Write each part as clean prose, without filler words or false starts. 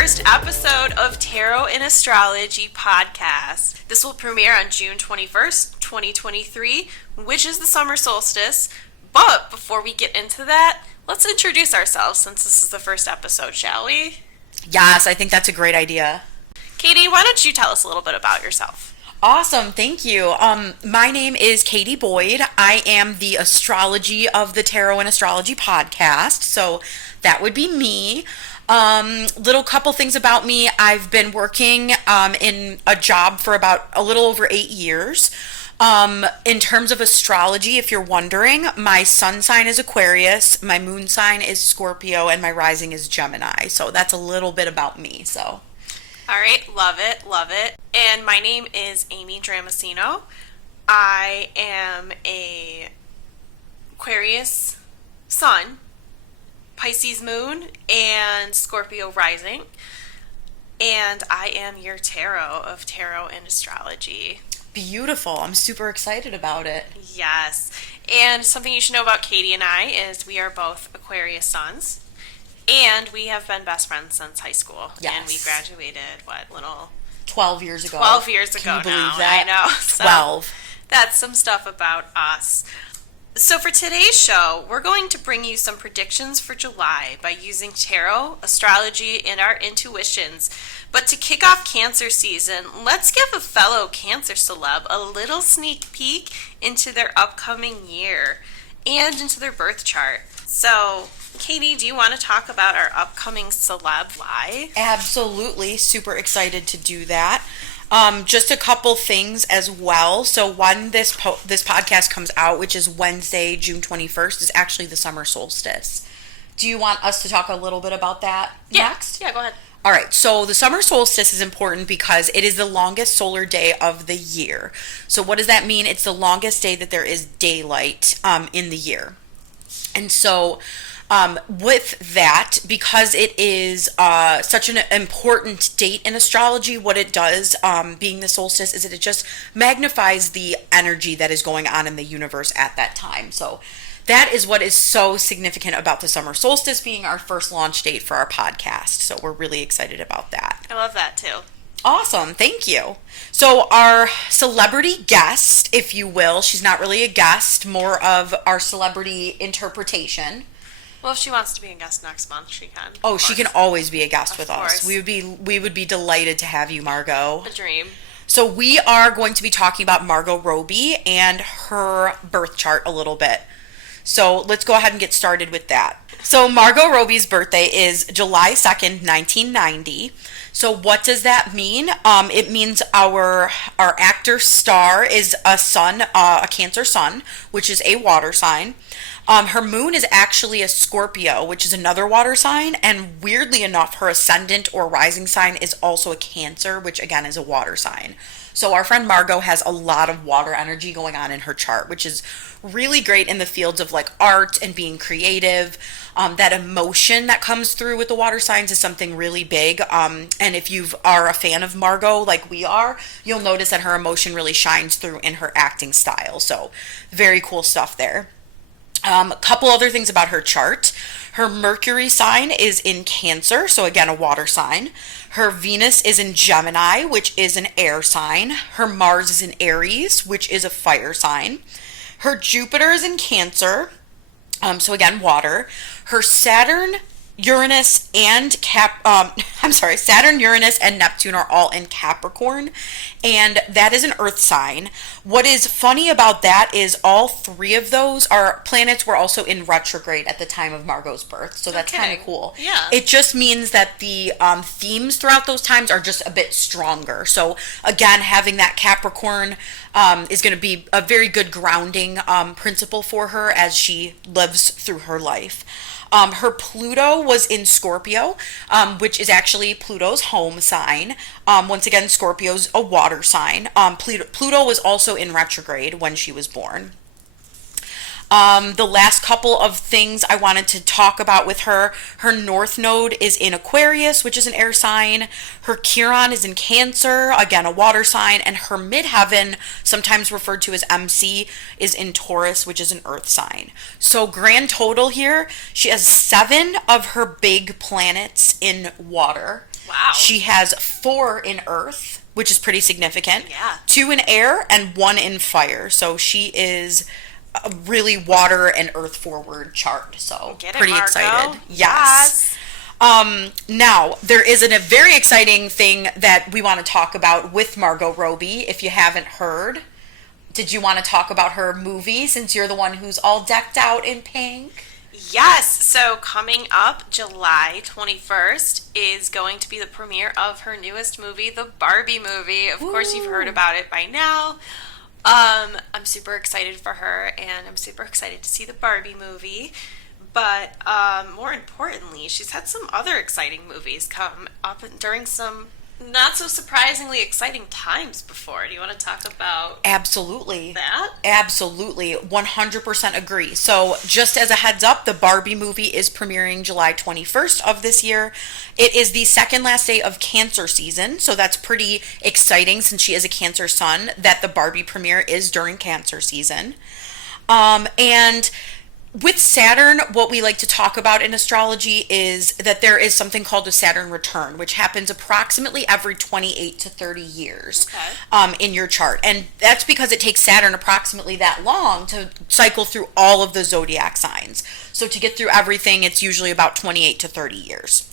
first episode of Tarot and Astrology Podcast. This will premiere on June 21st, 2023, which is the summer solstice. But before we get into that, let's introduce ourselves since this is the first episode, shall we? Yes, I think that's a great idea. Katie, why don't you tell us a little bit about yourself? Awesome, thank you. My name is Katie Boyd. I am the astrology of the Tarot and Astrology Podcast, so that would be me. Little couple things about me. I've been working in a job for about a little over 8 years. In terms of astrology, if you're wondering, my sun sign is Aquarius, my moon sign is Scorpio, and my rising is Gemini. So that's a little bit about me, so... All right, love it, love it. And my name is Amy Dramisino. I am a Aquarius sun, Pisces moon, and Scorpio rising. And I am your tarot of Tarot and Astrology. Beautiful. I'm super excited about it. Yes. And something you should know about Katie and I is we are both Aquarius suns. And we have been best friends since high school. Yes. And we graduated, 12 years ago. 12 years ago Can you believe now. that? I know. So 12. That's some stuff about us. So for today's show, we're going to bring you some predictions for July by using tarot, astrology, and our intuitions. But to kick off Cancer season, let's give a fellow Cancer celeb a little sneak peek into their upcoming year and into their birth chart. So... Katie, do you want to talk about our upcoming celeb lie? Absolutely. Super excited to do that. Just a couple things as well. So when this podcast comes out, which is Wednesday, June 21st, is actually the summer solstice. Do you want us to talk a little bit about that next? Yeah, go ahead. All right, so the summer solstice is important because it is the longest solar day of the year. So what does that mean? It's the longest day that there is daylight in the year. And so... with that, because it is such an important date in astrology, what it does, being the solstice, is that it just magnifies the energy that is going on in the universe at that time. So that is what is so significant about the summer solstice being our first launch date for our podcast. So we're really excited about that. I love that too. Awesome. Thank you. So our celebrity guest, if you will, she's not really a guest, more of our celebrity interpretation. Well, if she wants to be a guest next month, she can. Oh, she can always be a guest with us. us. We would be delighted to have you, Margot. A dream. So we are going to be talking about Margot Robbie and her birth chart a little bit. So let's go ahead and get started with that. So Margot Robbie's birthday is July 2nd, 1990. So what does that mean? It means our actor star is a sun, a Cancer sun, which is a water sign. Her moon is actually a Scorpio, which is another water sign, and weirdly enough, her ascendant or rising sign is also a Cancer, which again is a water sign. So our friend Margot has a lot of water energy going on in her chart, which is really great in the fields of like art and being creative. That emotion that comes through with the water signs is something really big. And if you are a fan of Margot, like we are, you'll notice that her emotion really shines through in her acting style. So very cool stuff there. A couple other things about her chart. Her Mercury sign is in Cancer, so again, a water sign. Her Venus is in Gemini, which is an air sign. Her Mars is in Aries, which is a fire sign. Her Jupiter is in Cancer, so again, water. Her Saturn, Uranus, and Saturn, Uranus, and Neptune are all in Capricorn, and that is an earth sign. What is funny about that is all three of those planets were also in retrograde at the time of Margot's birth, so that's kind of cool. Yeah. It just means that the themes throughout those times are just a bit stronger. So again, having that Capricorn is going to be a very good grounding principle for her as she lives through her life. Her Pluto was in Scorpio, which is actually Pluto's home sign. Once again, Scorpio's a water sign. Pluto was also in retrograde when she was born. The last couple of things I wanted to talk about with her North Node is in Aquarius, which is an air sign. Her Chiron is in Cancer, again, a water sign. And her midheaven, sometimes referred to as MC, is in Taurus, which is an earth sign. So grand total here, she has 7 of her big planets in water. Wow. She has 4 in earth, which is pretty significant. Yeah. 2 in air and 1 in fire. So she is a really water and earth forward chart. So Get it, pretty Margo. excited. Yes. Now, there is a very exciting thing that we want to talk about with Margot Robbie, if you haven't heard. Did you want to talk about her movie, since you're the one who's all decked out in pink? Yes, so coming up July 21st is going to be the premiere of her newest movie, the Barbie movie. Of course, you've heard about it by now. I'm super excited for her, and I'm super excited to see the Barbie movie. But more importantly, she's had some other exciting movies come up during some not so surprisingly exciting times before. Do you want to talk about Absolutely. that? Absolutely. 100% agree. So, just as a heads up, the Barbie movie is premiering July 21st of this year. It is the second last day of Cancer season, so that's pretty exciting, since she is a Cancer sun, that the Barbie premiere is during Cancer season. And with Saturn, what we like to talk about in astrology is that there is something called a Saturn return, which happens approximately every 28 to 30 years in your chart. And that's because it takes Saturn approximately that long to cycle through all of the zodiac signs. So to get through everything, it's usually about 28 to 30 years.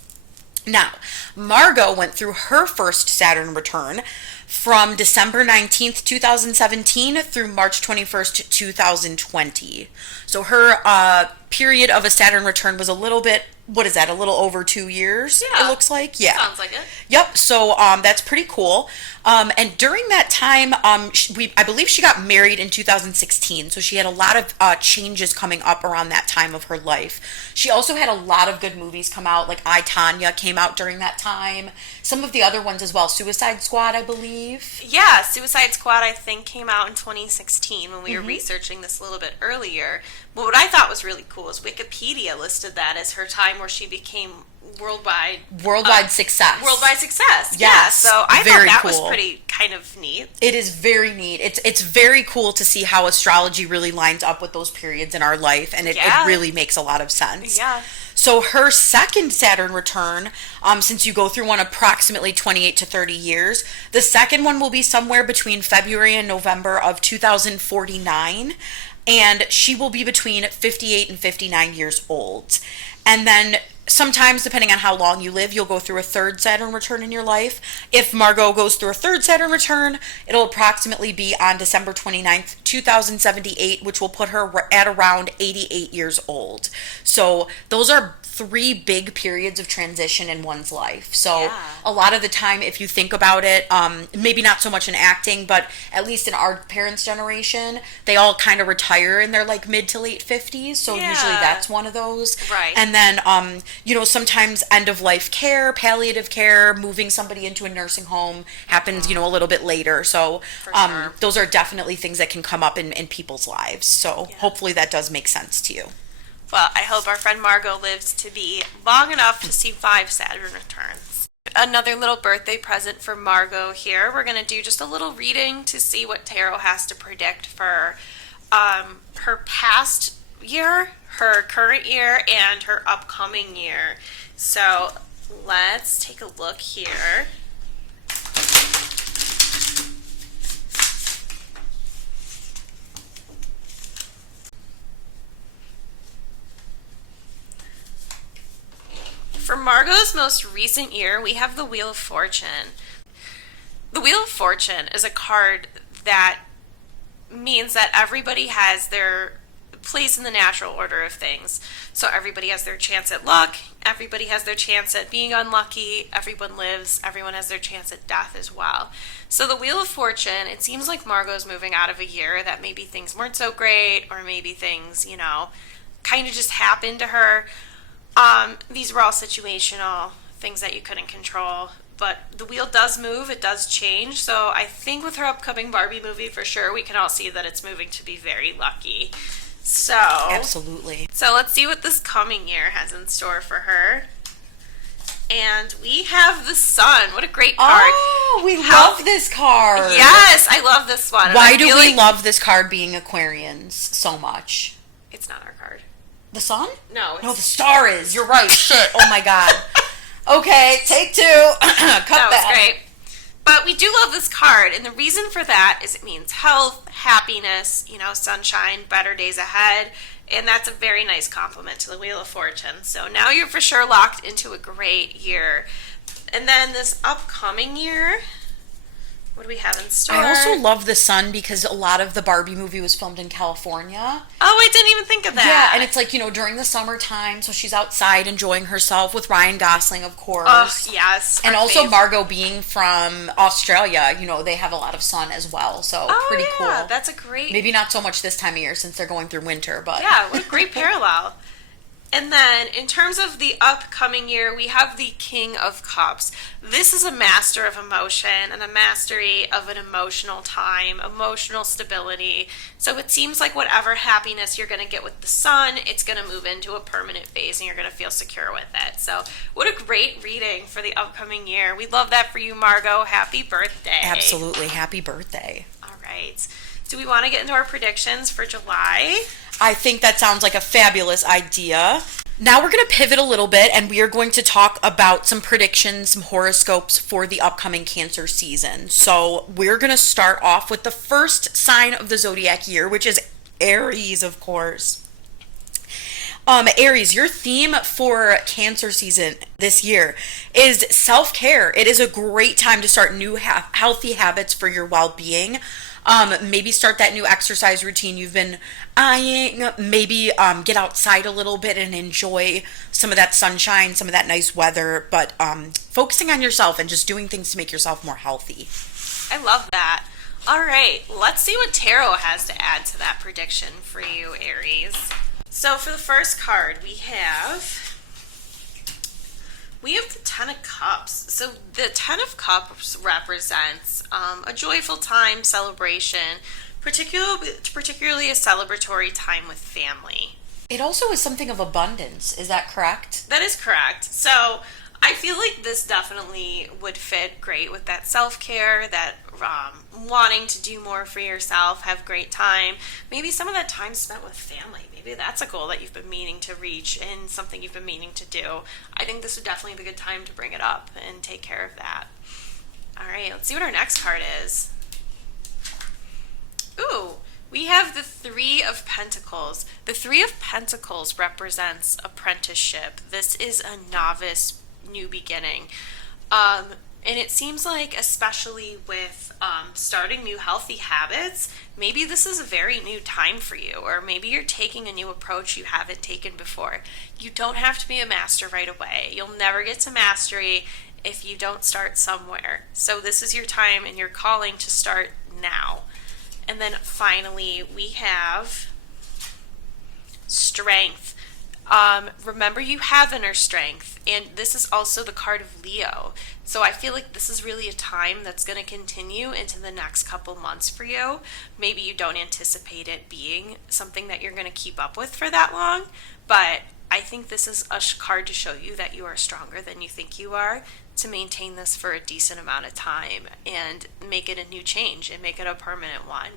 Now, Margot went through her first Saturn return from December 19th, 2017 through March 21st, 2020. So her period of a Saturn return was a little bit, what is that, a little over 2 years, Yeah. it looks like? Yeah. Sounds like it. Yep, so that's pretty cool. And during that time, I believe she got married in 2016, so she had a lot of changes coming up around that time of her life. She also had a lot of good movies come out, like I, Tonya came out during that time. Some of the other ones as well, Suicide Squad, I believe. Yeah, Suicide Squad, I think, came out in 2016 when we were researching this a little bit earlier. But what I thought was really cool is Wikipedia listed that as her time where she became worldwide success. Worldwide success. Yes, Yeah, so I thought that was cool. pretty kind of neat. It is very neat. It's very cool to see how astrology really lines up with those periods in our life, and it really makes a lot of sense. Yeah. So her second Saturn return, since you go through one approximately 28 to 30 years, the second one will be somewhere between February and November of 2049, and she will be between 58 and 59 years old. And then sometimes, depending on how long you live, you'll go through a third Saturn return in your life. If Margot goes through a third Saturn return, it'll approximately be on December 29th, 2078, which will put her at around 88 years old. So those are 3 big periods of transition in one's life. So a lot of the time, if you think about it, maybe not so much in acting, but at least in our parents' generation, they all kind of retire in their like mid to late 50s. So usually that's one of those. Right. And then, sometimes end of life care, palliative care, moving somebody into a nursing home happens, a little bit later. So sure. those are definitely things that can come up in people's lives. So hopefully that does make sense to you. Well, I hope our friend Margot lives to be long enough to see 5 Saturn returns. Another little birthday present for Margot here. We're going to do just a little reading to see what tarot has to predict for her past year, her current year, and her upcoming year. So let's take a look here. For Margot's most recent year, we have the Wheel of Fortune. The Wheel of Fortune is a card that means that everybody has their place in the natural order of things. So everybody has their chance at luck, everybody has their chance at being unlucky, everyone lives, everyone has their chance at death as well. So the Wheel of Fortune, it seems like Margot's moving out of a year that maybe things weren't so great, or maybe things, kind of just happened to her. These were all situational things that you couldn't control, but the wheel does move, it does change, so I think with her upcoming Barbie movie, for sure, we can all see that it's moving to be very lucky. So, Absolutely. So let's see what this coming year has in store for her. And we have the Sun. What a great card. Oh, we love this card. Yes, I love this one. Why do we love this card being Aquarians so much? It's not our card. The sun? No. No, the star is. You're right. Shit. Oh my God. Okay, take two. Cut That was that. great. But we do love this card, and the reason for that is it means health, happiness, sunshine, better days ahead, and that's a very nice compliment to the Wheel of Fortune. So now you're for sure locked into a great year. And then this upcoming year, what do we have in store? I also love the sun because a lot of the Barbie movie was filmed in California. Oh, I didn't even think of that. Yeah, and it's like, during the summertime, so she's outside enjoying herself with Ryan Gosling, of course. Oh, yes. And also Margot being from Australia, they have a lot of sun as well, so pretty cool. That's a great... Maybe not so much this time of year since they're going through winter, but... Yeah, what a great parallel. And then, in terms of the upcoming year, we have the King of Cups. This is a master of emotion and a mastery of an emotional time, emotional stability. So it seems like whatever happiness you're going to get with the sun, it's going to move into a permanent phase and you're going to feel secure with it. So what a great reading for the upcoming year. We love that for you, Margot. Happy birthday. Absolutely. Happy birthday. All right. Do we want to get into our predictions for July? I think that sounds like a fabulous idea. Now we're going to pivot a little bit and we are going to talk about some predictions, some horoscopes for the upcoming Cancer season. So we're going to start off with the first sign of the zodiac year, which is Aries, of course. Aries, your theme for Cancer season this year is self-care. It is a great time to start new healthy habits for your well-being. Maybe start that new exercise routine you've been eyeing. Maybe get outside a little bit and enjoy some of that sunshine, some of that nice weather. But focusing on yourself and just doing things to make yourself more healthy. I love that. All right, let's see what Tarot has to add to that prediction for you, Aries. So for the first card, we have the Ten of Cups. So the Ten of Cups represents a joyful time, celebration, particularly a celebratory time with family. It also is something of abundance. Is that correct? That is correct. So I feel like this definitely would fit great with that self-care, that wanting to do more for yourself, have great time. Maybe some of that time spent with family. Maybe that's a goal that you've been meaning to reach and something you've been meaning to do. I think this would definitely be a good time to bring it up and take care of that. All right, let's see what our next card is. Ooh, we have the Three of Pentacles. The Three of Pentacles represents apprenticeship. This is a novice new beginning. And it seems like, especially with starting new healthy habits, maybe this is a very new time for you, or maybe you're taking a new approach you haven't taken before. You don't have to be a master right away. You'll never get to mastery if you don't start somewhere. So this is your time and your calling to start now. And then finally, we have Strength. Remember, you have inner strength, and this is also the card of Leo. So I feel like this is really a time that's going to continue into the next couple months for you. Maybe you don't anticipate it being something that you're going to keep up with for that long, but I think this is a card to show you that you are stronger than you think you are, to maintain this for a decent amount of time and make it a new change and make it a permanent one.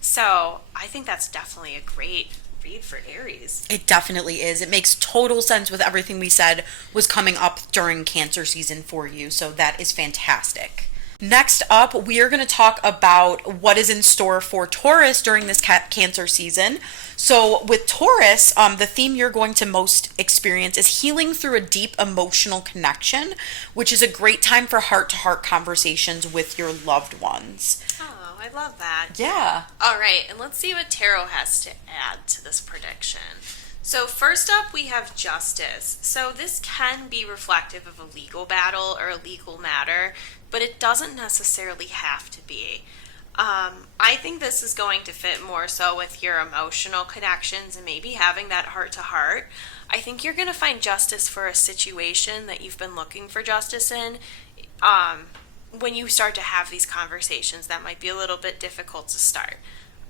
So I think that's definitely a great read for Aries. It definitely is. It makes total sense with everything we said was coming up during Cancer season for you. So that is fantastic. Next up, we are going to talk about what is in store for Taurus during this Cancer season. So with Taurus, the theme you're going to most experience is healing through a deep emotional connection, which is a great time for heart-to-heart conversations with your loved ones. Oh, I love that. Yeah. All right, and let's see what Tarot has to add to this prediction. So first up, we have Justice. So this can be reflective of a legal battle or a legal matter, but it doesn't necessarily have to be. I think this is going to fit more so with your emotional connections and maybe having that heart-to-heart. I think you're going to find justice for a situation that you've been looking for justice in. When you start to have these conversations that might be a little bit difficult to start.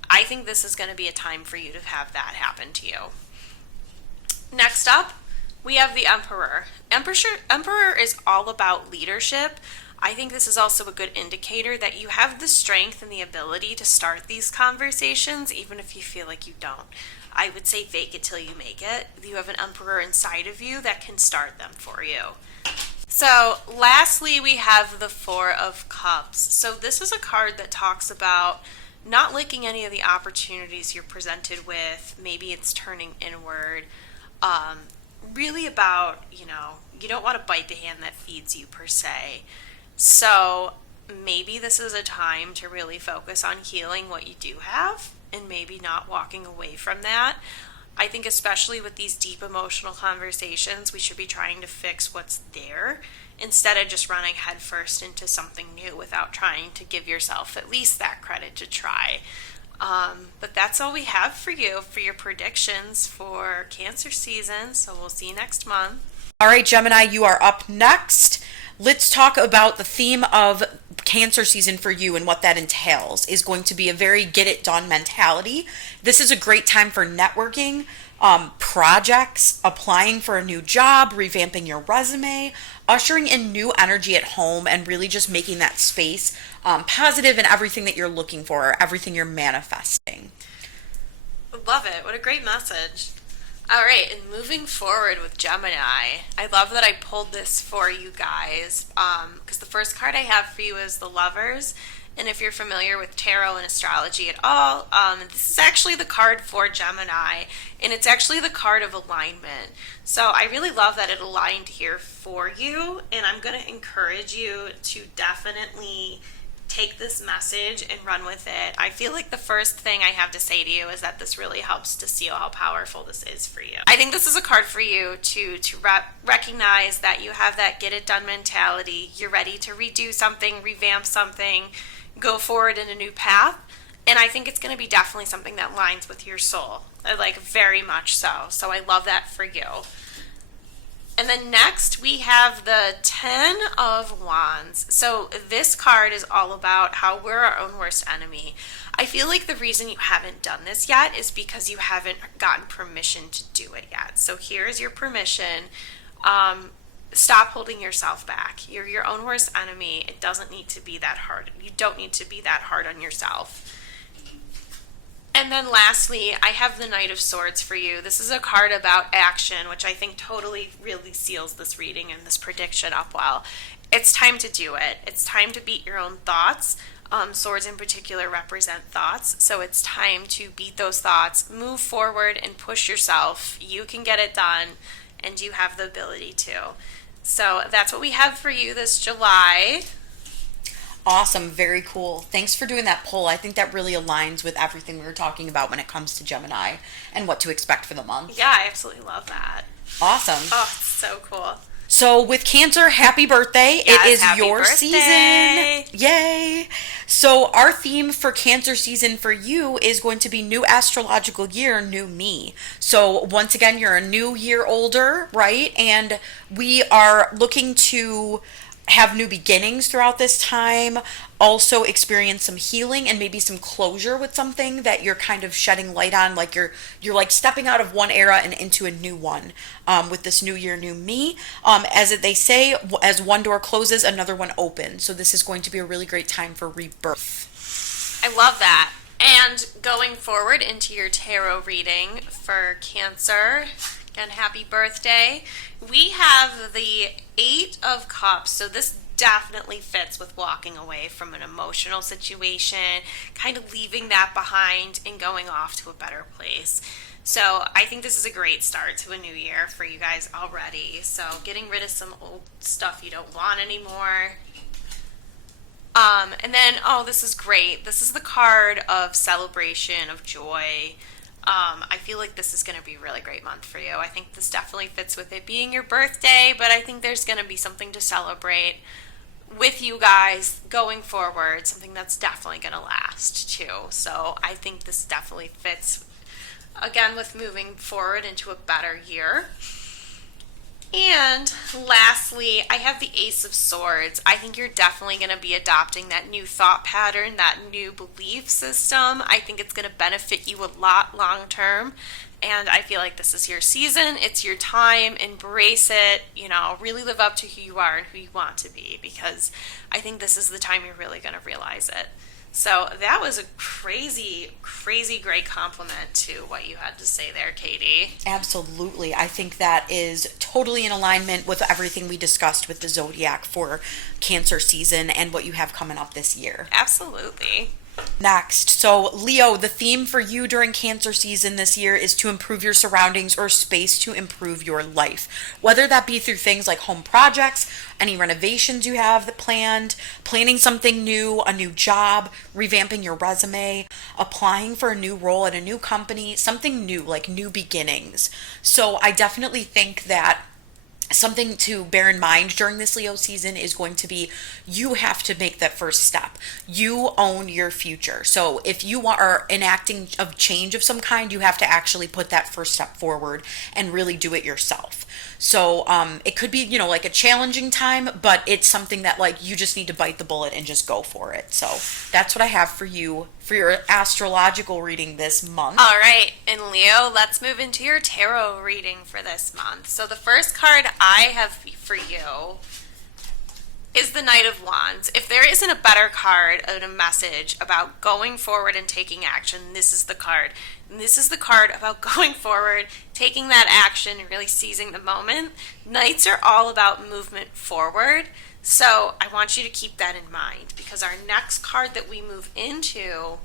I think this is going to be a time for you to have that happen to you. Next up, we have the Emperor. Emperor is all about leadership. I think this is also a good indicator that you have the strength and the ability to start these conversations, even if you feel like you don't. I would say fake it till you make it. You have an Emperor inside of you that can start them for you. So, lastly, we have the Four of Cups. So, this is a card that talks about not liking any of the opportunities you're presented with. Maybe it's turning inward. Really about, you don't want to bite the hand that feeds you, per se. So, maybe this is a time to really focus on healing what you do have and maybe not walking away from that. I think especially with these deep emotional conversations, we should be trying to fix what's there instead of just running headfirst into something new without trying to give yourself at least that credit to try. But that's all we have for you for your predictions for Cancer season. So we'll see you next month. All right, Gemini, you are up next. Let's talk about the theme of Cancer season for you, and what that entails is going to be a very get it done mentality. This is a great time for networking, projects, applying for a new job, revamping your resume, ushering in new energy at home, and really just making that space positive in everything that you're looking for, everything you're manifesting. Love it. What a great message. All right, and moving forward with Gemini, I love that I pulled this for you guys because the first card I have for you is the Lovers. And if you're familiar with tarot and astrology at all, this is actually the card for Gemini, and it's actually the card of alignment. So I really love that it aligned here for you, and I'm going to encourage you to definitely take this message and run with it. I feel like the first thing I have to say to you is that this really helps to see how powerful this is for you. I think this is a card for you to recognize that you have that get it done mentality. You're ready to redo something, revamp something, go forward in a new path. And I think it's going to be definitely something that aligns with your soul, like very much so. So I love that for you. And then next we have the Ten of Wands. So this card is all about how we're our own worst enemy. I feel like the reason you haven't done this yet is because you haven't gotten permission to do it yet. So here's your permission. Stop holding yourself back. You're your own worst enemy. It doesn't need to be that hard. You don't need to be that hard on yourself. And then lastly, I have the Knight of Swords for you. This is a card about action, which I think totally really seals this reading and this prediction up well. It's time to do it. It's time to beat your own thoughts. Swords in particular represent thoughts. So it's time to beat those thoughts, move forward and push yourself. You can get it done, and you have the ability to. So that's what we have for you this July. Awesome. Very cool. Thanks for doing that poll. I think that really aligns with everything we were talking about when it comes to Gemini and what to expect for the month. Yeah, I absolutely love that. Awesome. Oh, it's so cool. So with Cancer, happy birthday. Yes, it is happy your birthday. season. Yay. So our theme for Cancer season for you is going to be new astrological year, new me. So once again, you're a new year older, right? And we are looking to have new beginnings throughout this time, also experience some healing and maybe some closure with something that you're kind of shedding light on, like you're like stepping out of one era and into a new one, with this new year, new me. As they say, as one door closes, another one opens. So this is going to be a really great time for rebirth. I love that. And going forward into your tarot reading for Cancer, again, happy birthday. We have the Eight of Cups. So this definitely fits with walking away from an emotional situation, kind of leaving that behind and going off to a better place. So I think this is a great start to a new year for you guys already. So getting rid of some old stuff you don't want anymore. And then, this is great. This is the card of celebration, of joy. I feel like this is going to be a really great month for you. I think this definitely fits with it being your birthday, but I think there's going to be something to celebrate with you guys going forward, something that's definitely going to last too. So I think this definitely fits, again, with moving forward into a better year. And lastly, I have the Ace of Swords. I think you're definitely going to be adopting that new thought pattern, that new belief system. I think it's going to benefit you a lot long term. And I feel like this is your season. It's your time. Embrace it. Really live up to who you are and who you want to be, because I think this is the time you're really going to realize it. So that was a crazy, crazy great compliment to what you had to say there, Katie. Absolutely. I think that is totally in alignment with everything we discussed with the zodiac for Cancer season and what you have coming up this year. Absolutely. Next, so Leo, the theme for you during Cancer season this year is to improve your surroundings or space to improve your life. Whether that be through things like home projects, any renovations you have planned, planning something new, a new job, revamping your resume, applying for a new role at a new company, something new, like new beginnings. So I definitely think that something to bear in mind during this Leo season is going to be you have to make that first step. You own your future. So if you are enacting a change of some kind, you have to actually put that first step forward and really do it yourself. So it could be, like a challenging time, but it's something that like you just need to bite the bullet and just go for it. So that's what I have for you for your astrological reading this month. All right, and Leo, let's move into your tarot reading for this month. So the first card I have for you is the Knight of Wands. If there isn't a better card and a message about going forward and taking action, this is the card. And this is the card about going forward, taking that action, and really seizing the moment. Knights are all about movement forward. So I want you to keep that in mind because our next card that we move into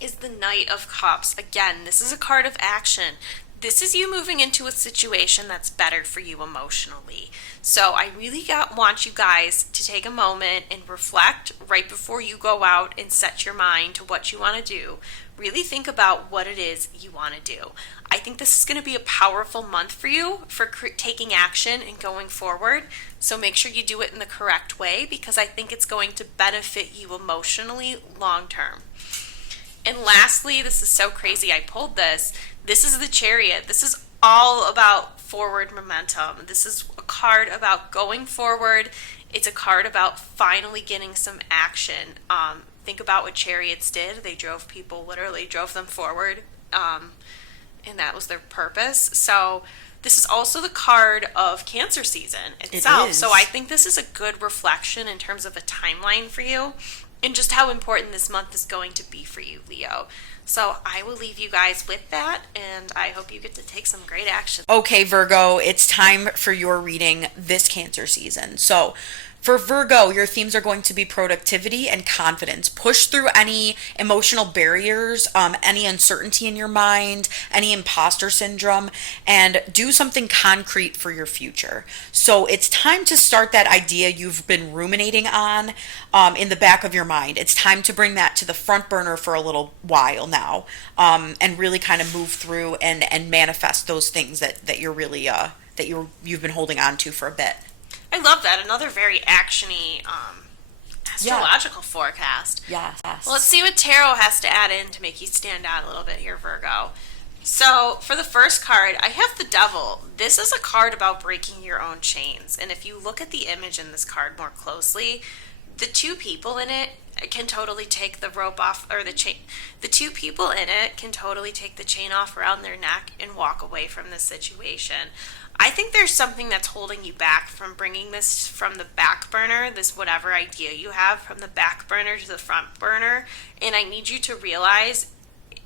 is the Knight of Cups. Again, this is a card of action. This is you moving into a situation that's better for you emotionally. So I really want you guys to take a moment and reflect right before you go out and set your mind to what you want to do. Really think about what it is you want to do. I think this is going to be a powerful month for you for taking action and going forward. So make sure you do it in the correct way because I think it's going to benefit you emotionally long term. And lastly, this is so crazy I pulled this. This is the Chariot. This is all about forward momentum. This is a card about going forward. It's a card about finally getting some action. Think about what chariots did. They literally drove them forward. And that was their purpose. So this is also the card of Cancer season itself. It is. So I think this is a good reflection in terms of a timeline for you and just how important this month is going to be for you, Leo. So I will leave you guys with that, and I hope you get to take some great action. Okay, Virgo, it's time for your reading this Cancer season. So for Virgo, your themes are going to be productivity and confidence. Push through any emotional barriers, any uncertainty in your mind, any imposter syndrome, and do something concrete for your future. So it's time to start that idea you've been ruminating on in the back of your mind. It's time to bring that to the front burner for a little while now, and really kind of move through and manifest those things that you're really you've been holding on to for a bit. I love that. Another very actiony astrological forecast. Yes. Well, let's see what tarot has to add in to make you stand out a little bit here, Virgo. So for the first card, I have the Devil. This is a card about breaking your own chains. And if you look at the image in this card more closely, the two people in it can totally take the rope off, or the chain. The two people in it can totally take the chain off around their neck and walk away from this situation. I think there's something that's holding you back from bringing this from the back burner, this whatever idea you have, from the back burner to the front burner. And I need you to realize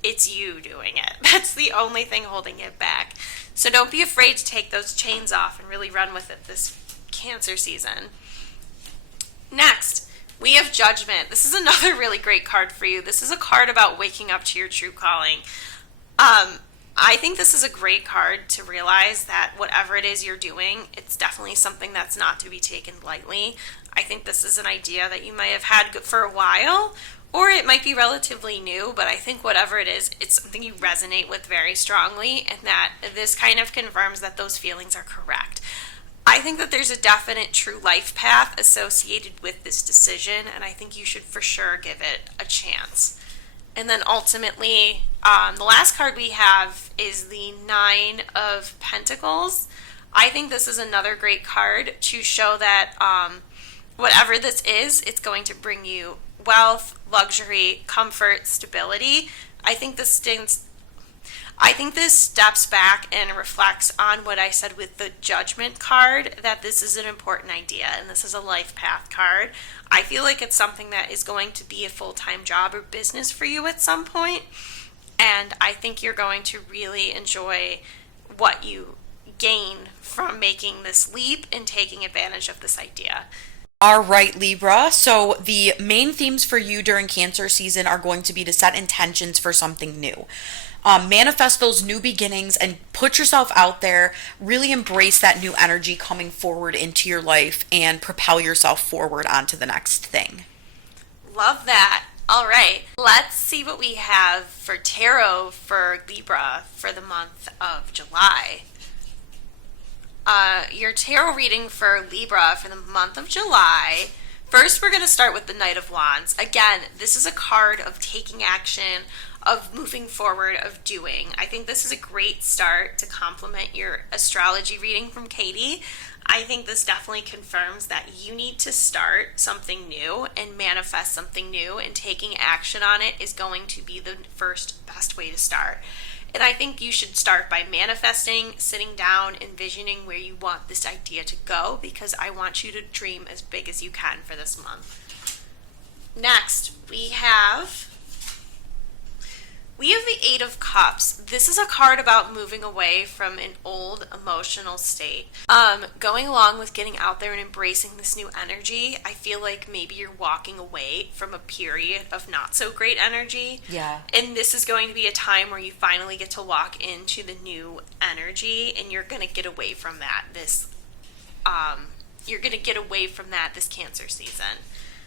it's you doing it. That's the only thing holding it back. So don't be afraid to take those chains off and really run with it this Cancer season. Next, we have Judgment. This is another really great card for you. This is a card about waking up to your true calling. I think this is a great card to realize that whatever it is you're doing, it's definitely something that's not to be taken lightly. I think this is an idea that you might have had for a while, or it might be relatively new, but I think whatever it is, it's something you resonate with very strongly, and that this kind of confirms that those feelings are correct. I think that there's a definite true life path associated with this decision, and I think you should for sure give it a chance. And then ultimately, the last card we have is the Nine of Pentacles. I think this is another great card to show that whatever this is, it's going to bring you wealth, luxury, comfort, stability. I think this I think this steps back and reflects on what I said with the Judgment card, that this is an important idea and this is a life path card. I feel like it's something that is going to be a full-time job or business for you at some point, and I think you're going to really enjoy what you gain from making this leap and taking advantage of this idea. All right, Libra. So the main themes for you during Cancer season are going to be to set intentions for something new. Manifest those new beginnings and put yourself out there. Really embrace that new energy coming forward into your life and propel yourself forward onto the next thing. Love that. All right, let's see what we have for tarot for Libra for the month of July. Your tarot reading for Libra for the month of July. First, we're going to start with the Knight of Wands. Again, this is a card of taking action, of moving forward, of doing. I think this is a great start to complement your astrology reading from Katie. I think this definitely confirms that you need to start something new and manifest something new, and taking action on it is going to be the first best way to start. And I think you should start by manifesting, sitting down, envisioning where you want this idea to go, because I want you to dream as big as you can for this month. Next, we have the Eight of Cups. This is a card about moving away from an old emotional state. Going along with getting out there and embracing this new energy, I feel like maybe you're walking away from a period of not so great energy. Yeah. And this is going to be a time where you finally get to walk into the new energy, and you're going to get away from that this Cancer season.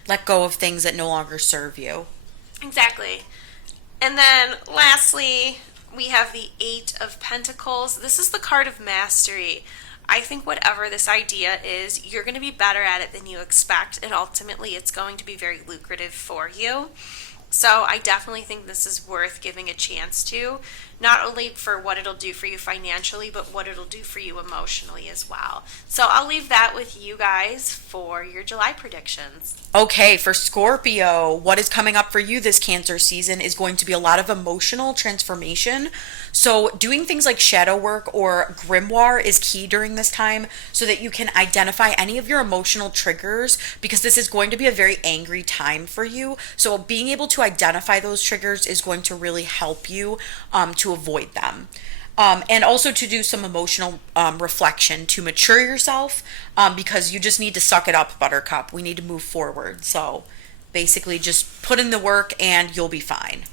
Let go of things that no longer serve you. Exactly. And then lastly, we have the Eight of Pentacles. This is the card of mastery. I think whatever this idea is, you're going to be better at it than you expect, and ultimately it's going to be very lucrative for you. So I definitely think this is worth giving a chance to, not only for what it'll do for you financially, but what it'll do for you emotionally as well. So I'll leave that with you guys for your July predictions. Okay, for Scorpio, what is coming up for you this Cancer season is going to be a lot of emotional transformation. So doing things like shadow work or grimoire is key during this time, so that you can identify any of your emotional triggers, because this is going to be a very angry time for you. So being able to identify those triggers is going to really help you to avoid them. And also to do some emotional reflection to mature yourself, because you just need to suck it up, Buttercup. We need to move forward. So basically just put in the work and you'll be fine.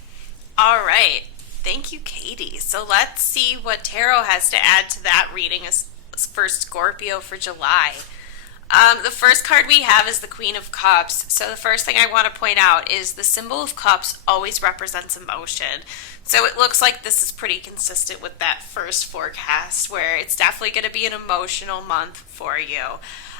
All right. Thank you, Katie. So let's see what tarot has to add to that reading for Scorpio for July. The first card we have is the Queen of Cups. So the first thing I want to point out is the symbol of cups always represents emotion. So it looks like this is pretty consistent with that first forecast, where it's definitely going to be an emotional month for you.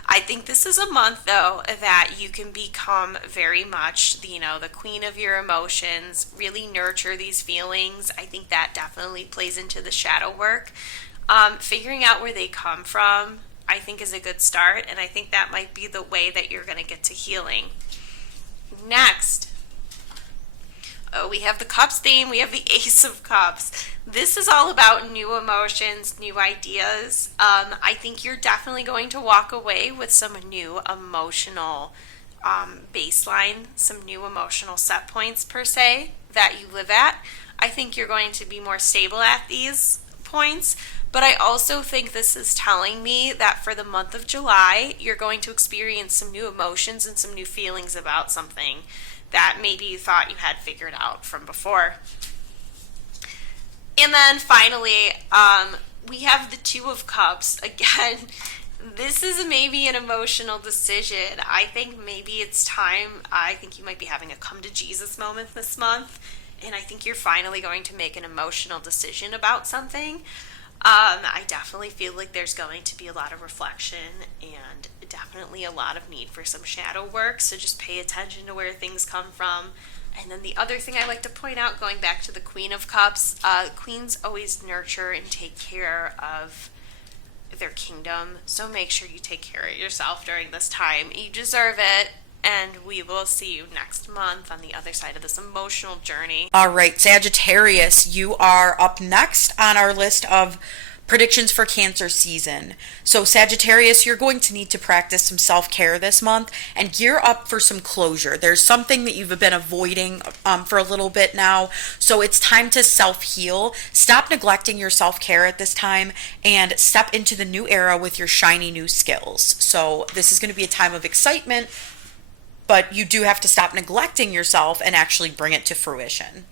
I think this is a month, though, that you can become very much, the queen of your emotions, really nurture these feelings. I think that definitely plays into the shadow work. Figuring out where they come from, I think, is a good start, and I think that might be the way that you're going to get to healing. Next, we have the Cups theme. We have the Ace of Cups. This is all about new emotions, new ideas. I think you're definitely going to walk away with some new emotional baseline, some new emotional set points, per se, that you live at. I think you're going to be more stable at these points. But I also think this is telling me that for the month of July, you're going to experience some new emotions and some new feelings about something that maybe you thought you had figured out from before. And then finally, we have the Two of Cups. Again, this is maybe an emotional decision. I think maybe it's time. I think you might be having a come to Jesus moment this month. And I think you're finally going to make an emotional decision about something. I definitely feel like there's going to be a lot of reflection and definitely a lot of need for some shadow work. So just pay attention to where things come from. And then the other thing I like to point out, going back to the Queen of Cups, queens always nurture and take care of their kingdom. So make sure you take care of yourself during this time. You deserve it. and we will see you next month on the other side of this emotional journey. All right, Sagittarius, you are up next on our list of predictions for Cancer season. So Sagittarius, you're going to need to practice some self-care this month and gear up for some closure. There's something that you've been avoiding for a little bit now. So it's time to self-heal. Stop neglecting your self-care at this time and step into the new era with your shiny new skills. So this is going to be a time of excitement, but you do have to stop neglecting yourself and actually bring it to fruition.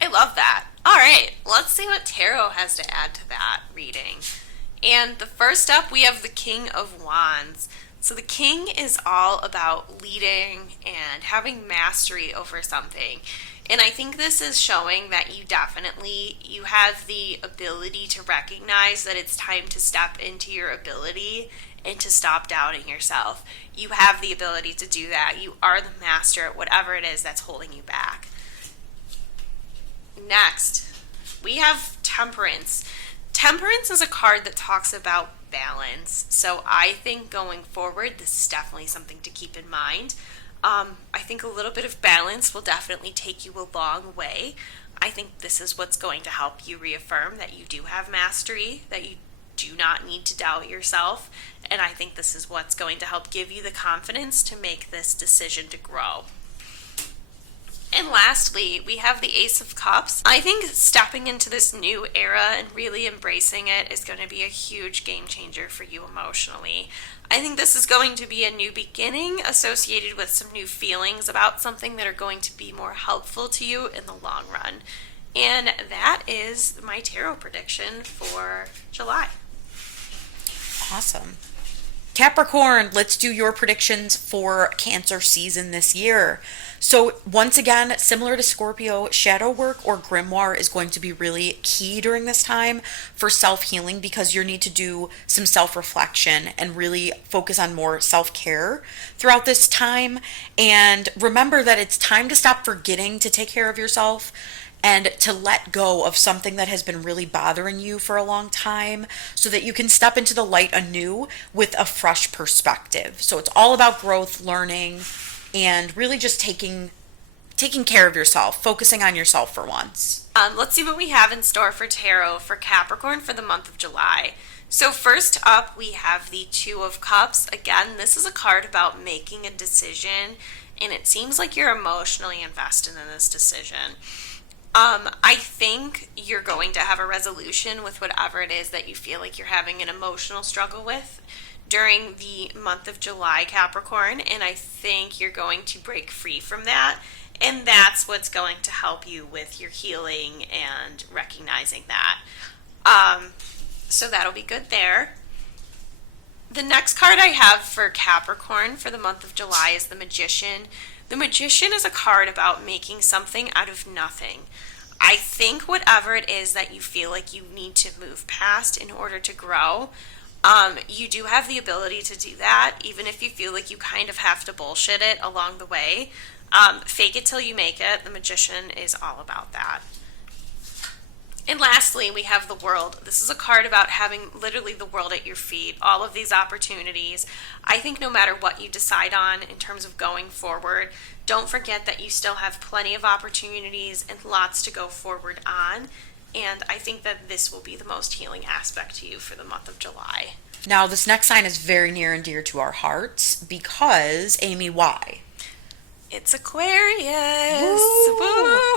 I love that. All right, let's see what tarot has to add to that reading. And the first up, we have the King of Wands. So the king is all about leading and having mastery over something. And I think this is showing that you have the ability to recognize that it's time to step into your ability and to stop doubting yourself. You have the ability to do that. You are the master at whatever it is that's holding you back. Next, we have Temperance. Temperance is a card that talks about balance. So I think going forward, this is definitely something to keep in mind. I think a little bit of balance will definitely take you a long way. I think this is what's going to help you reaffirm that you do have mastery, that you do not need to doubt yourself. And I think this is what's going to help give you the confidence to make this decision to grow. And lastly, we have the Ace of Cups. I think stepping into this new era and really embracing it is going to be a huge game changer for you emotionally. I think this is going to be a new beginning associated with some new feelings about something that are going to be more helpful to you in the long run. And that is my tarot prediction for July. Awesome. Capricorn, let's do your predictions for Cancer season this year. So once again, similar to Scorpio, shadow work or grimoire is going to be really key during this time for self-healing, because you need to do some self-reflection and really focus on more self-care throughout this time. And remember that it's time to stop forgetting to take care of yourself and to let go of something that has been really bothering you for a long time, so that you can step into the light anew with a fresh perspective. So it's all about growth, learning, and really just taking care of yourself, focusing on yourself for once. Let's see what we have in store for tarot for Capricorn for the month of July. So first up, we have the Two of Cups. Again, this is a card about making a decision, and it seems like you're emotionally invested in this decision. I think you're going to have a resolution with whatever it is that you feel like you're having an emotional struggle with during the month of July, Capricorn, and I think you're going to break free from that, and that's what's going to help you with your healing and recognizing that. So that'll be good there. The next card I have for Capricorn for the month of July is the Magician. The Magician is a card about making something out of nothing. I think whatever it is that you feel like you need to move past in order to grow, you do have the ability to do that, even if you feel like you kind of have to bullshit it along the way. Fake it till you make it. The Magician is all about that. And lastly, we have the World. This is a card about having literally the world at your feet, all of these opportunities. I think no matter what you decide on in terms of going forward, don't forget that you still have plenty of opportunities and lots to go forward on. And I think that this will be the most healing aspect to you for the month of July. Now, this next sign is very near and dear to our hearts because, Amy, why? It's Aquarius. Woo! Woo!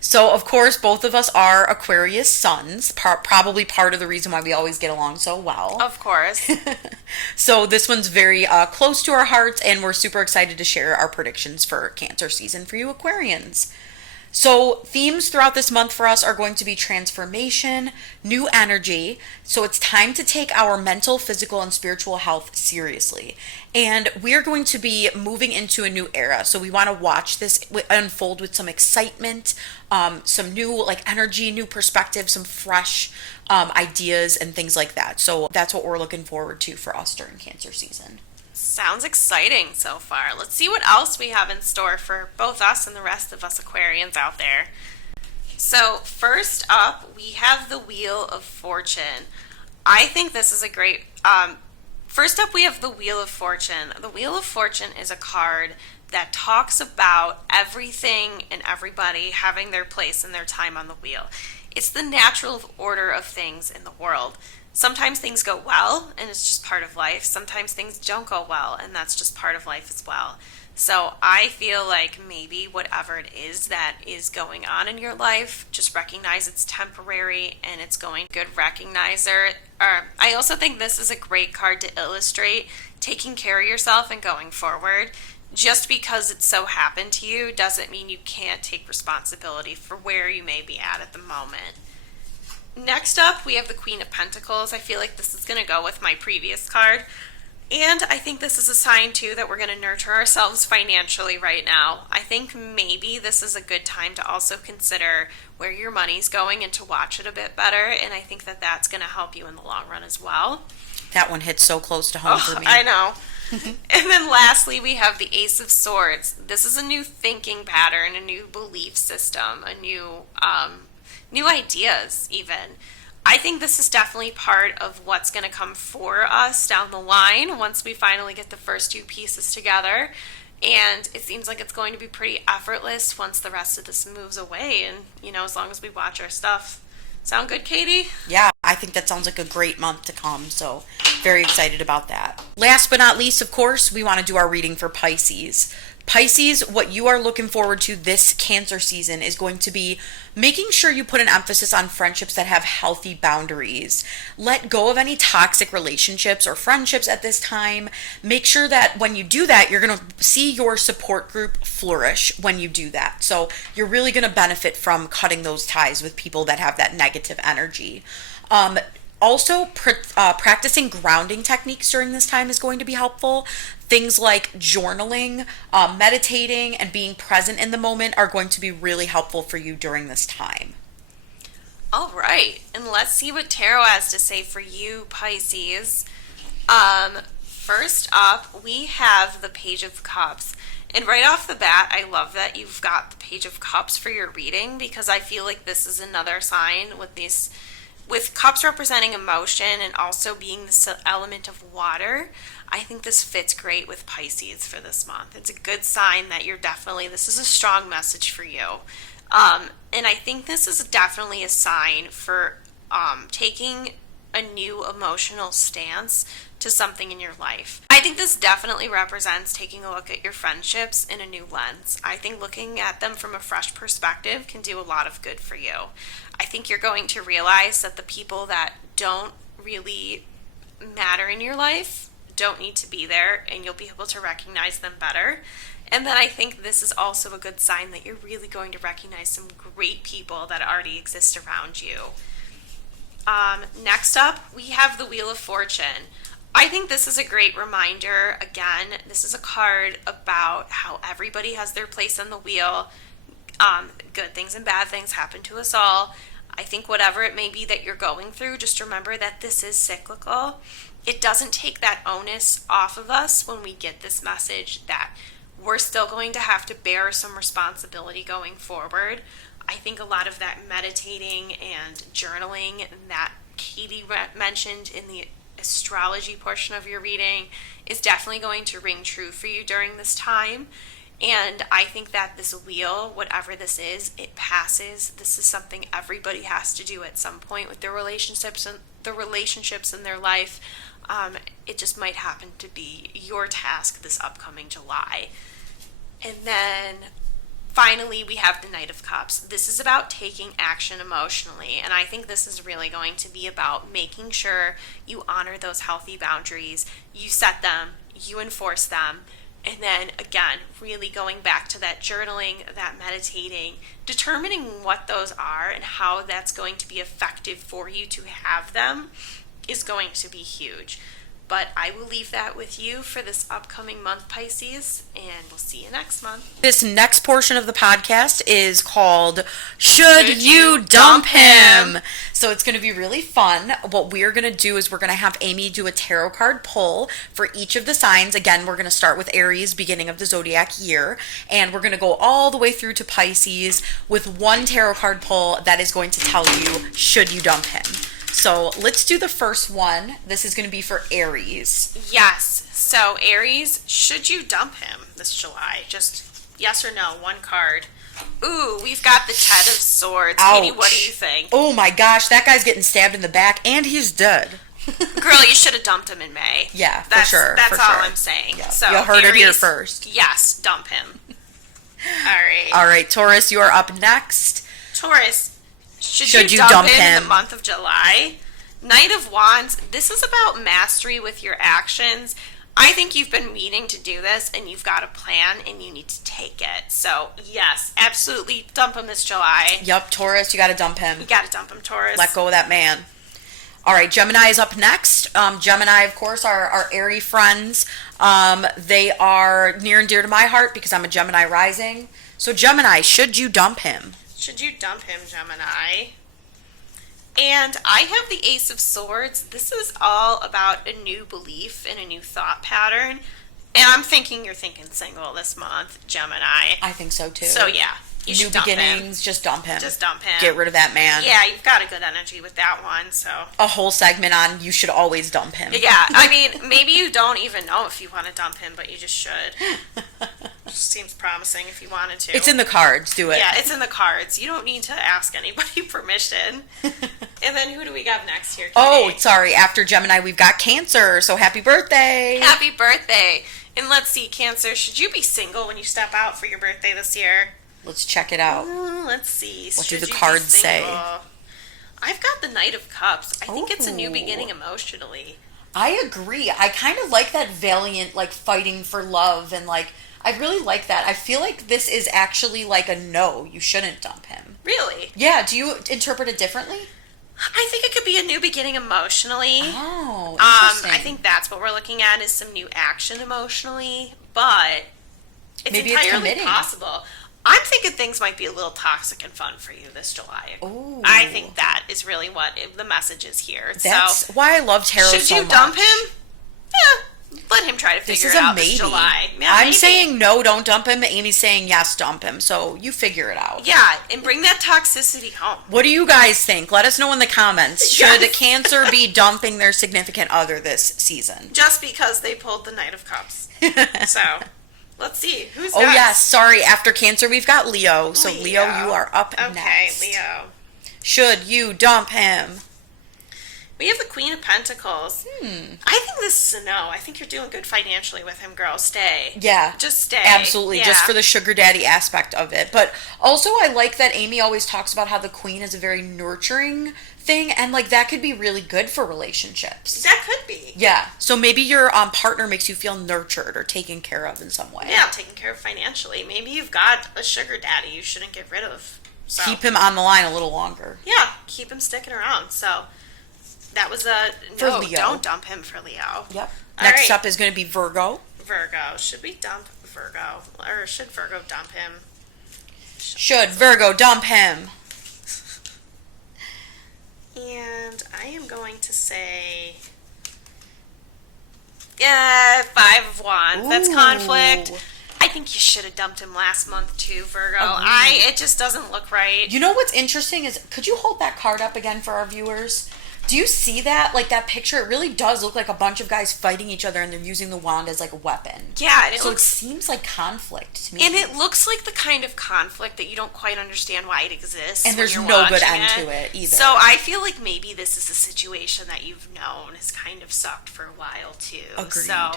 So, of course, both of us are Aquarius suns, probably part of the reason why we always get along so well. Of course. So this one's very close to our hearts, and we're super excited to share our predictions for Cancer season for you Aquarians. So themes throughout this month for us are going to be transformation, new energy. So it's time to take our mental, physical, and spiritual health seriously. And we're going to be moving into a new era. So we want to watch this unfold with some excitement, some new energy, new perspective, some fresh ideas and things like that. So that's what we're looking forward to for us during Cancer season. Sounds exciting so far. Let's see what else we have in store for both us and the rest of us Aquarians out there. So first up, we have the Wheel of Fortune. I think this is a great First up, we have the Wheel of Fortune. The Wheel of Fortune is a card that talks about everything and everybody having their place and their time on the wheel. It's the natural order of things in the world. Sometimes things go well, and it's just part of life. Sometimes things don't go well, and that's just part of life as well. So I feel like maybe whatever it is that is going on in your life, just recognize it's temporary and it's going good recognizer. I also think this is a great card to illustrate taking care of yourself and going forward. Just because it so happened to you doesn't mean you can't take responsibility for where you may be at the moment. Next up, we have the Queen of Pentacles. I feel like this is going to go with my previous card. And I think this is a sign, too, that we're going to nurture ourselves financially right now. I think maybe this is a good time to also consider where your money's going and to watch it a bit better. And I think that that's going to help you in the long run as well. That one hits so close to home for me. I know. And then lastly, we have the Ace of Swords. This is a new thinking pattern, a new belief system, a new ideas even. I think this is definitely part of what's going to come for us down the line once we finally get the first two pieces together. And it seems like it's going to be pretty effortless once the rest of this moves away. And, as long as we watch our stuff. Sound good, Katie? Yeah, I think that sounds like a great month to come. So very excited about that. Last but not least, of course, we want to do our reading for Pisces. Pisces, what you are looking forward to this Cancer season is going to be making sure you put an emphasis on friendships that have healthy boundaries. Let go of any toxic relationships or friendships at this time. Make sure that when you do that, you're going to see your support group flourish when you do that. So you're really going to benefit from cutting those ties with people that have that negative energy. Also, practicing grounding techniques during this time is going to be helpful. Things like journaling, meditating, and being present in the moment are going to be really helpful for you during this time. All right, and let's see what Tarot has to say for you, Pisces. First up, we have the Page of Cups. And right off the bat, I love that you've got the Page of Cups for your reading, because I feel like this is another sign with cups representing emotion and also being the element of water. I think this fits great with Pisces for this month. It's a good sign that this is a strong message for you. And I think this is definitely a sign for taking a new emotional stance to something in your life. I think this definitely represents taking a look at your friendships in a new lens. I think looking at them from a fresh perspective can do a lot of good for you. I think you're going to realize that the people that don't really matter in your life don't need to be there, and you'll be able to recognize them better. And then I think this is also a good sign that you're really going to recognize some great people that already exist around you. Next up, we have the Wheel of Fortune. I think this is a great reminder. Again, this is a card about how everybody has their place on the wheel. Good things and bad things happen to us all. I think whatever it may be that you're going through, just remember that this is cyclical. It doesn't take that onus off of us when we get this message that we're still going to have to bear some responsibility going forward. I think a lot of that meditating and journaling that Katie mentioned in the astrology portion of your reading is definitely going to ring true for you during this time. And I think that this wheel, whatever this is, it passes. This is something everybody has to do at some point with their relationships in their life. It just might happen to be your task this upcoming July. And then finally, we have the Knight of Cups. This is about taking action emotionally, and I think this is really going to be about making sure you honor those healthy boundaries, you set them, you enforce them, and then again, really going back to that journaling, that meditating, determining what those are and how that's going to be effective for you to have them is going to be huge. But I will leave that with you for this upcoming month, Pisces, and we'll see you next month. This next portion of the podcast is called Should You Dump Him? So it's going to be really fun. What we're going to do is we're going to have Amy do a tarot card pull for each of the signs. Again, we're going to start with Aries, beginning of the zodiac year, and we're going to go all the way through to Pisces with one tarot card pull that is going to tell you, should you dump him? So let's do the first one. This is going to be for Aries. Yes. So Aries, should you dump him this July? Just yes or no, one card. Ooh, we've got the Ten of Swords. Katie, what do you think? Oh my gosh, that guy's getting stabbed in the back and he's dead. Girl, you should have dumped him in May. Yeah, for sure. That's for all sure. I'm saying. Yeah. So you heard Aries, it here first. Yes, dump him. All right. All right, Taurus, you are up next. Taurus, should you dump him in the month of July? Knight of Wands, this is about mastery with your actions. I think you've been meaning to do this and you've got a plan and you need to take it. So, yes, absolutely dump him this July. Yep, Taurus, you got to dump him. You got to dump him, Taurus. Let go of that man. All right, Gemini is up next. Gemini, of course, are our Aries friends. They are near and dear to my heart because I'm a Gemini rising. So, Gemini, should you dump him? Should you dump him, Gemini? And I have the Ace of Swords. This is all about a new belief and a new thought pattern. And I'm thinking you're thinking single this month, Gemini. I think so too. So yeah, you new should dump beginnings, him. just dump him. Just dump him. Get rid of that man. Yeah, you've got a good energy with that one, so. A whole segment on you should always dump him. Yeah, I mean, maybe you don't even know if you want to dump him, but you just should. Just seems promising if you wanted to. It's in the cards. Do it. Yeah, it's in the cards. You don't need to ask anybody permission. And then who do we got next here, Katie? Oh, sorry. After Gemini, we've got Cancer. So happy birthday. Happy birthday. And let's see, Cancer, should you be single when you step out for your birthday this year? Let's check it out. Let's see. What do Should the you be cards say? single? I've got the Knight of Cups. I think it's a new Ooh. beginning emotionally. I agree. I kind of like that valiant, like, fighting for love. And, like, I really like that. I feel like this is actually, like, a no. You shouldn't dump him. Really? Yeah. Do you interpret it differently? I think it could be a new beginning emotionally. Oh, interesting. I think that's what we're looking at is some new action emotionally, but it's Maybe it's entirely committing. possible. I'm thinking things might be a little toxic and fun for you this July. Ooh. I think that is really what the message is here. That's so, why I love tarot so much. should you dump him? Let him try to figure it out this July. Yeah, I'm maybe. saying no, don't dump him. Amy's saying yes, dump him. So you figure it out. Yeah, and bring that toxicity home. What do you guys think? Let us know in the comments. Should Yes. Cancer be dumping their significant other this season? Just because they pulled the Knight of Cups. So, let's see. Who's Oh, next? yes. Sorry. After Cancer, we've got Leo. So, Leo, you are up okay, next. Leo. Should you dump him? We have the Queen of Pentacles. I think this is a no. I think you're doing good financially with him, girl. Stay. Yeah. Just stay. Absolutely. Yeah. Just for the sugar daddy aspect of it. But also, I like that Amy always talks about how the Queen is a very nurturing thing. And, like, that could be really good for relationships. That could be. Yeah. So maybe your partner makes you feel nurtured or taken care of in some way. Yeah, taken care of financially. Maybe you've got a sugar daddy you shouldn't get rid of. So. Keep him on the line a little longer. Yeah, keep him sticking around. So that was a For no. Leo. Don't dump him for Leo. Yep. All Next right. up is going to be Virgo. Virgo. Should we dump Virgo? Or should Virgo dump him? Should Virgo dump him? And I am going to say, yeah, Five of Wands. That's conflict. Ooh. I think you should have dumped him last month too, Virgo. Agreed. It just doesn't look right. You know what's interesting is, could you hold that card up again for our viewers? Do you see that? Like, that picture, it really does look like a bunch of guys fighting each other and they're using the wand as, like, a weapon. Yeah, and it So looks, it seems like conflict to me. and it looks like the kind of conflict that you don't quite understand why it exists. And when there's you're no good watching end to it either. So I feel like maybe this is a situation that you've known has kind of sucked for a while too. Agreed. So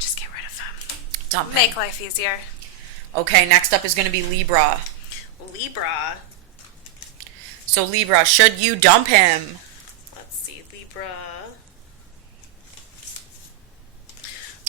just get rid of him. Dump him. Make life easier. Okay, next up is going to be Libra. Libra. So, Libra, should you dump him? Let's see, Libra.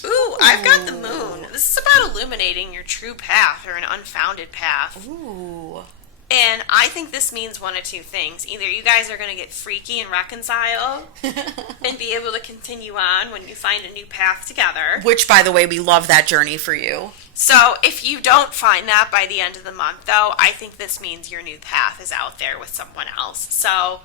Ooh, I've got the moon. This is about illuminating your true path or an unfounded path. Ooh. And I think this means one of two things. Either you guys are going to get freaky and reconcile and be able to continue on when you find a new path together. Which, by the way, we love that journey for you. So if you don't find that by the end of the month, though, I think this means your new path is out there with someone else. So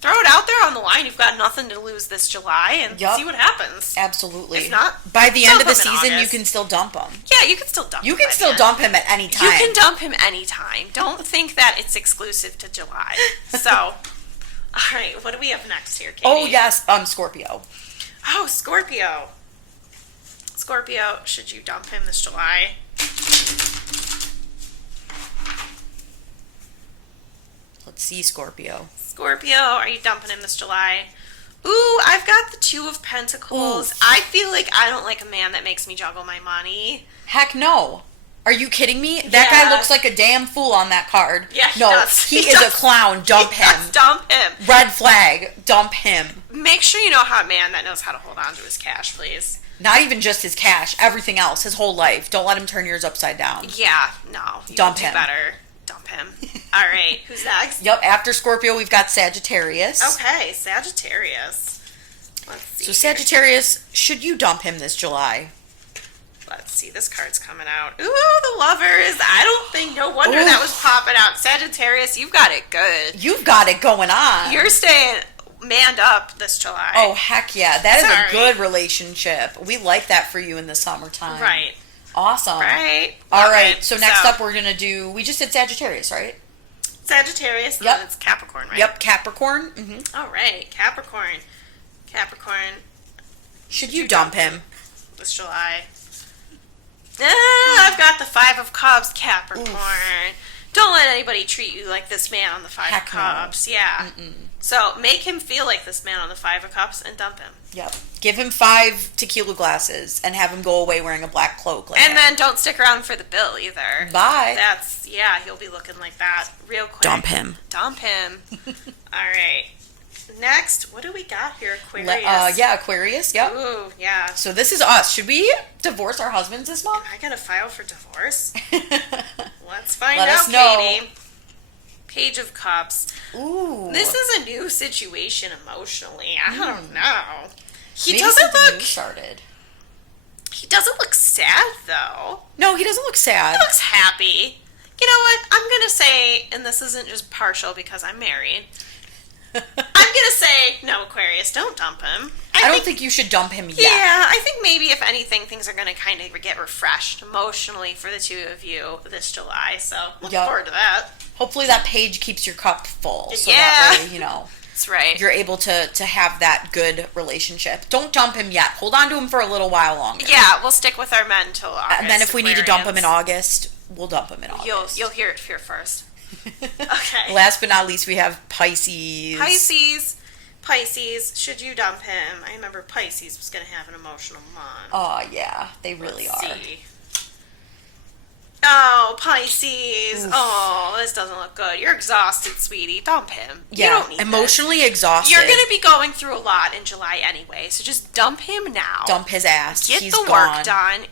throw it out there on the line. You've got nothing to lose this July and Yup. see what happens. Absolutely. If not, by the end of the dump him in season, you August. can still dump him. Yeah, you can still dump him. You can by still the end. dump him at any time. You can dump him anytime. Don't think that it's exclusive to July. So, All right, what do we have next here, Katie? Oh, yes, Scorpio. Oh, Scorpio. Scorpio, should you dump him this July? Let's see, Scorpio. Scorpio, are you dumping him this July? Ooh, I've got the Two of Pentacles. Ooh. I feel like I don't like a man that makes me juggle my money. Heck no. Are you kidding me? That guy looks like a damn fool on that card. Yeah, he no, does. he is a clown. Dump him. Dump him. Red flag. Dump him. Make sure you know how a man that knows how to hold on to his cash, please. Not even just his cash, everything else, his whole life. Don't let him turn yours upside down. Yeah, no. You Dump do him. better. Dump him. All right, who's next? Yep, after Scorpio, we've got Sagittarius. Okay, Sagittarius. Let's see. So Sagittarius, should you dump him this July? Let's see, this card's coming out. Ooh, the Lovers. I don't think, no wonder that was popping out. Sagittarius, you've got it good. You've got it going on. You're staying manned up this July. Oh, heck yeah. That is Sorry. a good relationship. We like that for you in the summertime. Right. Awesome. Right. All Love right, it. so next up we're going to do, we just did Sagittarius, right? Sagittarius. Yep. Oh, it's Capricorn, right? Yep, Capricorn. Mm-hmm. All right, Capricorn. Capricorn. Should you dump him? This July. I've got the Five of Cups, Capricorn. Oof. Don't let anybody treat you like this man on the Five of Cups. No. Yeah. Mm-mm. So make him feel like this man on the Five of Cups and dump him. Yep. Give him 5 tequila glasses and have him go away wearing a black cloak. And then don't stick around for the bill either. Bye. He'll be looking like that real quick. Dump him. Dump him. All right. Next, what do we got here, Aquarius? Aquarius. Yep. Ooh, yeah. So this is us. Should we divorce our husbands this month? I gotta file for divorce. Let's find Let out, us know. Katie. Page of Cups. Ooh. This is a new situation emotionally. I don't know. He Maybe doesn't something look. new started. He doesn't look sad though. No, he doesn't look sad. He looks happy. You know what? I'm gonna say, and this isn't just partial because I'm married. I'm gonna say no, Aquarius. Don't dump him. I don't think you should dump him yet. Yeah, I think maybe if anything, things are gonna kind of get refreshed emotionally for the two of you this July. So look forward to that. Hopefully that page keeps your cup full. So yeah. that way, that's right. You're able to have that good relationship. Don't dump him yet. Hold on to him for a little while longer. Yeah, we'll stick with our men until August. And then if we need to dump him in August, we'll dump him in August. You'll hear it here first. Okay. Last but not least, we have Pisces. Pisces, should you dump him? I remember Pisces was going to have an emotional month. Oh, yeah. They really are. See. Oh, Pisces. Oof. Oh, this doesn't look good. You're exhausted, sweetie. Dump him. Yeah, you don't need emotionally exhausted. You're going to be going through a lot in July anyway, so just dump him now. Dump his ass. He's the work done.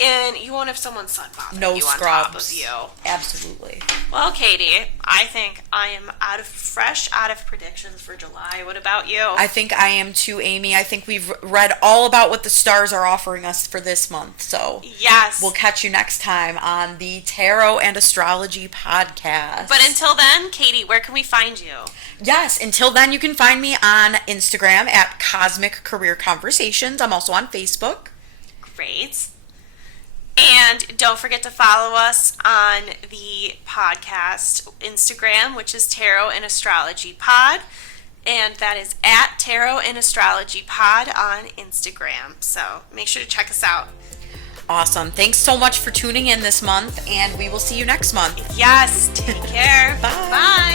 And you won't have someone sunbathing you on top of you. Absolutely. Well, Katie, I think I am fresh out of predictions for July. What about you? I think I am too, Amy. I think we've read all about what the stars are offering us for this month. So yes, we'll catch you next time on the Tarot and Astrology Podcast. But until then, Katie, where can we find you? Yes, until then, you can find me on Instagram at Cosmic Career Conversations. I'm also on Facebook. Great. And don't forget to follow us on the podcast Instagram, which is Tarot and Astrology Pod. And that is at Tarot and Astrology Pod on Instagram. So make sure to check us out. Awesome. Thanks so much for tuning in this month, and we will see you next month. Yes. Take care. Bye. Bye.